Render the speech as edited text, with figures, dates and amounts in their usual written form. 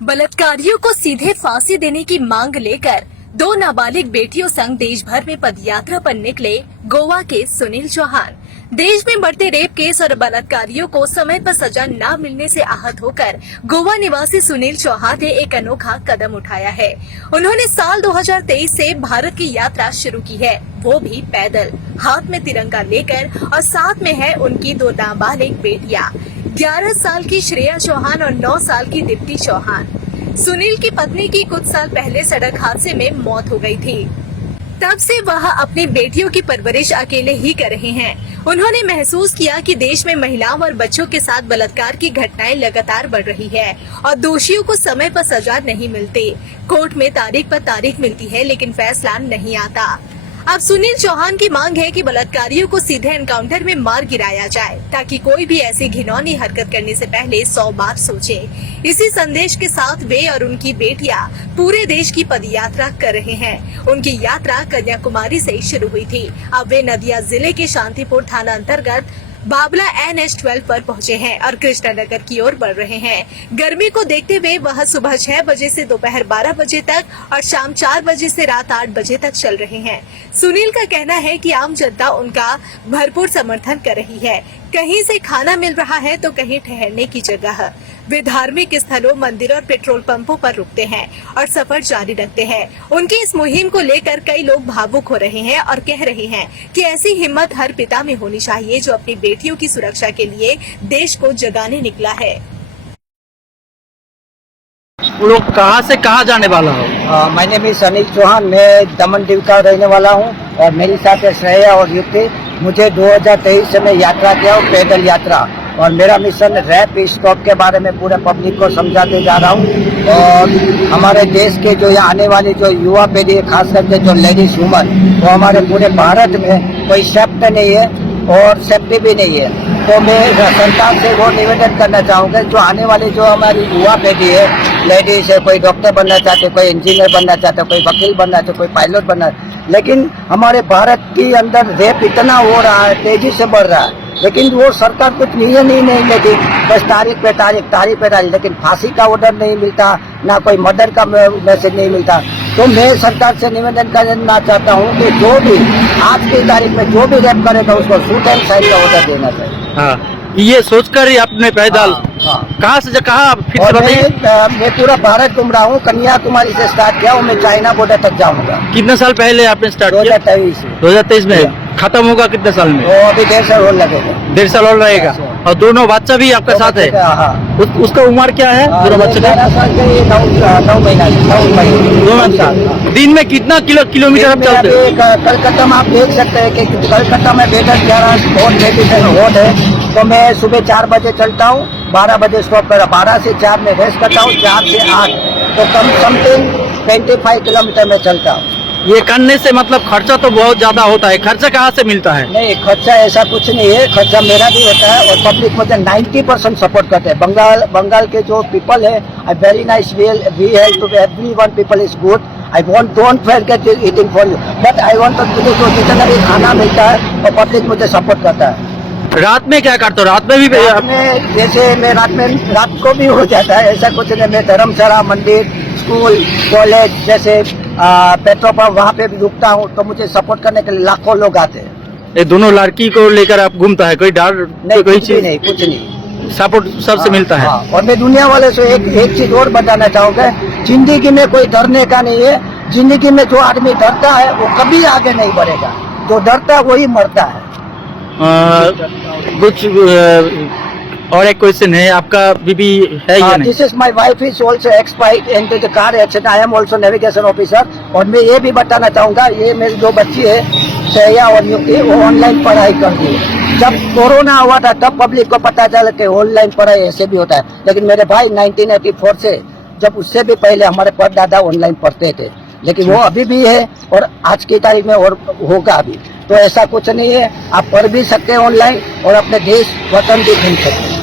बलात्कारियों को सीधे फांसी देने की मांग लेकर दो नाबालिग बेटियों संग देश भर में पदयात्रा पर निकले गोवा के सुनील चौहान। देश में बढ़ते रेप केस और बलात्कारियों को समय पर सजा न मिलने से आहत होकर गोवा निवासी सुनील चौहान ने एक अनोखा कदम उठाया है। उन्होंने साल 2023 से भारत की यात्रा शुरू की है, वो भी पैदल, हाथ में तिरंगा लेकर, और साथ में है उनकी दो नाबालिग बेटियां, 11 साल की श्रेया चौहान और 9 साल की दीप्ति चौहान। सुनील की पत्नी की कुछ साल पहले सड़क हादसे में मौत हो गई थी। तब से वह अपनी बेटियों की परवरिश अकेले ही कर रहे हैं। उन्होंने महसूस किया कि देश में महिलाओं और बच्चों के साथ बलात्कार की घटनाएं लगातार बढ़ रही है और दोषियों को समय पर सजा नहीं मिलती। कोर्ट में तारीख पर तारीख मिलती है लेकिन फैसला नहीं आता। अब सुनील चौहान की मांग है कि बलात्कारियों को सीधे एनकाउंटर में मार गिराया जाए ताकि कोई भी ऐसी घिनौनी हरकत करने से पहले 100 बार सोचे। इसी संदेश के साथ वे और उनकी बेटियां पूरे देश की पदयात्रा कर रहे हैं। उनकी यात्रा कन्याकुमारी से शुरू हुई थी। अब वे नदिया जिले के शांतिपुर थाना अंतर्गत बाबला NH12 पर पहुंचे हैं और कृष्णानगर की ओर बढ़ रहे हैं। गर्मी को देखते हुए वह सुबह 6 बजे से दोपहर 12 बजे तक और शाम 4 बजे से रात 8 बजे तक चल रहे हैं। सुनील का कहना है कि आम जनता उनका भरपूर समर्थन कर रही है। कहीं से खाना मिल रहा है तो कहीं ठहरने की जगह। वे धार्मिक स्थलों, मंदिरों और पेट्रोल पंपों पर रुकते हैं और सफर जारी रखते हैं। उनकी इस मुहिम को लेकर कई लोग भावुक हो रहे हैं और कह रहे हैं कि ऐसी हिम्मत हर पिता में होनी चाहिए जो अपनी बेटियों की सुरक्षा के लिए देश को जगाने निकला है। लोग कहाँ से कहाँ जाने वाला हो? My name is Sunil Chauhan. मैं दमन दीव का रहने वाला हूँ और मेरे साथ है श्रेया और युक्ति। मुझे 2023 से मैं यात्रा किया हूँ, पैदल यात्रा, और मेरा मिशन रैप स्टॉप के बारे में पूरे पब्लिक को समझाते जा रहा हूँ। और हमारे देश के जो यहाँ आने वाली जो युवा पीढ़ी है, खास करके जो लेडीज वुमन, वो हमारे पूरे भारत में कोई सेफ्ट नहीं है और सेफ्टी भी नहीं है। तो मैं सरकार से वो निवेदन करना चाहूँगा, जो आने वाली जो हमारी युवा पीढ़ी है, लेडीज है, कोई डॉक्टर बनना चाहते, कोई इंजीनियर बनना चाहते, कोई वकील बनना चाहते, कोई पायलट बनना, लेकिन हमारे भारत के अंदर रेप इतना हो रहा है, तेजी से बढ़ रहा है, लेकिन वो सरकार कुछ नियम ही नहीं लेती। बस तारीख पे तारीख, लेकिन फांसी का ऑर्डर नहीं मिलता, ना कोई मर्डर का मैसेज नहीं मिलता। तो मैं सरकार से निवेदन करना चाहता हूँ कि जो भी आज की तारीख में जो भी रेप करेगा उसको शूट एंड साइड का ऑर्डर देना चाहिए। हाँ, ये सोचकर ही आपने पैदल कहाँ से कहाँ फिर मैं पूरा भारत घूम रहा हूँ। कन्याकुमारी से स्टार्ट किया और मैं चाइना बॉर्डर तक जाऊँगा। कितने साल पहले आपने स्टार्ट किया? 2023 में। खत्म होगा कितने साल में? वो अभी 1.5 साल और लगेगा। 1.5 साल और रहेगा। और दोनों बच्चा भी आपके साथ है? उसका उम्र क्या है दोनों बच्चे का? 9 महीना। 2 साल। दिन में कितना किलोमीटर आप चलते हैं? कलकत्ता में आप देख सकते हैं कि कलकत्ता में बेटर 11 रोड है। तो मैं सुबह 4 बजे चलता हूँ, 12 बजे स्टॉप कर, 12 से 4 में रेस्ट करता हूँ, 4 से 8, तो कम समथिंग 25 किलोमीटर में चलता हूँ। ये करने से मतलब खर्चा तो बहुत ज्यादा होता है। खर्चा कहाँ से मिलता है? नहीं, खर्चा ऐसा कुछ नहीं है। खर्चा मेरा भी होता है और पब्लिक मुझे 90% सपोर्ट करते हैं। बंगाल के जो पीपल है, I very nice, we help to everyone, people is good. I don't forget eating for you, but I want मुझे जो जितना भी खाना मिलता है और पब्लिक मुझे सपोर्ट करता है। रात में क्या करते हो? रात में भी जैसे मैं रात को भी हो जाता है, ऐसा कुछ नहीं। मैं धर्मशाला, मंदिर, स्कूल, कॉलेज, जैसे पेट्रोल पंप, वहाँ पे भी रुकता हूँ। तो मुझे सपोर्ट करने के लिए लाखों लोग आते हैं। ये दोनों लड़की को लेकर आप घूमता है? कोई डर नहीं? कोई चीज नहीं, कुछ नहीं। सपोर्ट सबसे मिलता है। और मैं दुनिया वाले से एक चीज और बताना चाहूँगा, जिंदगी में कोई डरने का नहीं है। जिंदगी में जो आदमी डरता है वो कभी आगे नहीं बढ़ेगा, जो डरता है वही मरता है। कुछ और एक क्वेश्चन है, आपका बीबी है या नहीं? This is my wife is also expired into the car accident. I am also navigation officer. और मैं ये भी बताना चाहूँगा, ये मेरी जो बच्ची है श्रेया और युक्ति, वो ऑनलाइन पढ़ाई कर रही है। जब कोरोना हुआ था तब पब्लिक को पता चला कि ऑनलाइन पढ़ाई ऐसे भी होता है, लेकिन मेरे भाई 1984 से, जब उससे भी पहले हमारे परदादा ऑनलाइन पढ़ते थे, लेकिन वो अभी भी है और आज की तारीख में और होगा अभी। तो ऐसा कुछ नहीं है, आप पढ़ भी सकते हैं ऑनलाइन और अपने देश वतन भी घूम सकते हैं।